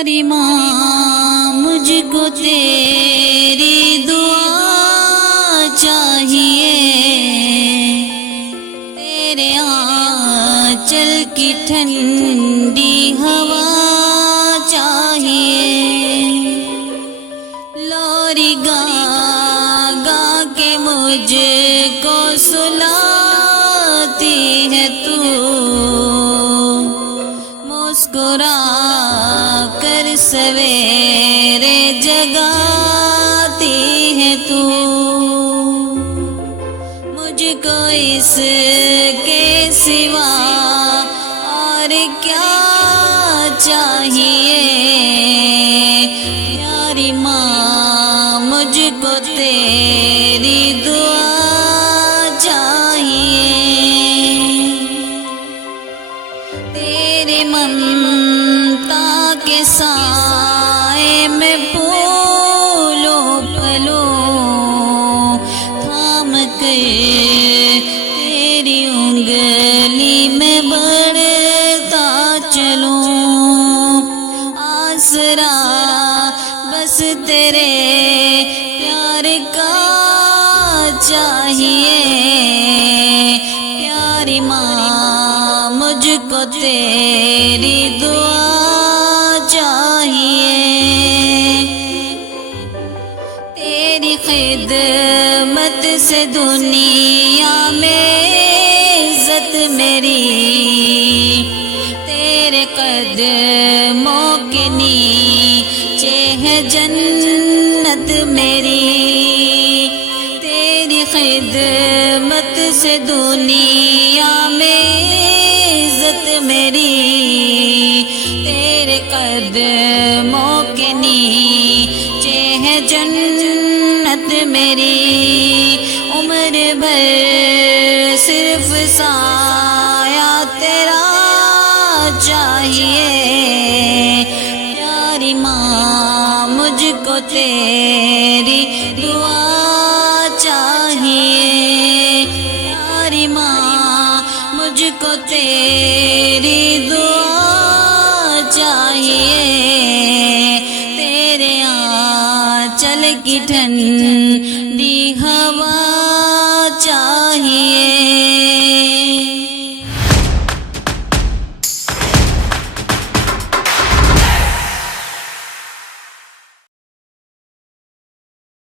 प्यारी माँ मुझको तेरी दुआ चाहिए, तेरे आंचल की ठंडी हवा चाहिए। लोरी गा गा के मुझको सुलाती है तू, मुस्कुरा कर सवेरे जगाती है तू। मुझको इसके सिवा और क्या चाहिए, प्यारी माँ मुझको तेरी दुआ चाहिए। तेरे ममता के साए में फूलों फलों थाम कर तेरी उंगली में बढ़ता चलूं। आसरा बस तेरे प्यार का चाहिए, प्यारी माँ मुझको तेरी दुआ चाहिए। तेरी खिदमत से दुनिया में इज्जत मेरी, तेरे कदमों के नीचे है जन्नत मेरी। तेरी खिदमत से दुनिया में इज्जत मेरी, तेरे कदमों के नीचे है जन्नत मेरी। उम्र भर सिर्फ साया तेरा चाहिए, प्यारी माँ मुझको तेरी दुआ चाहिए। प्यारी माँ मुझको तेरी दुआ चाहिए, तेरे आंचल की ठंडी हवा चाहिए।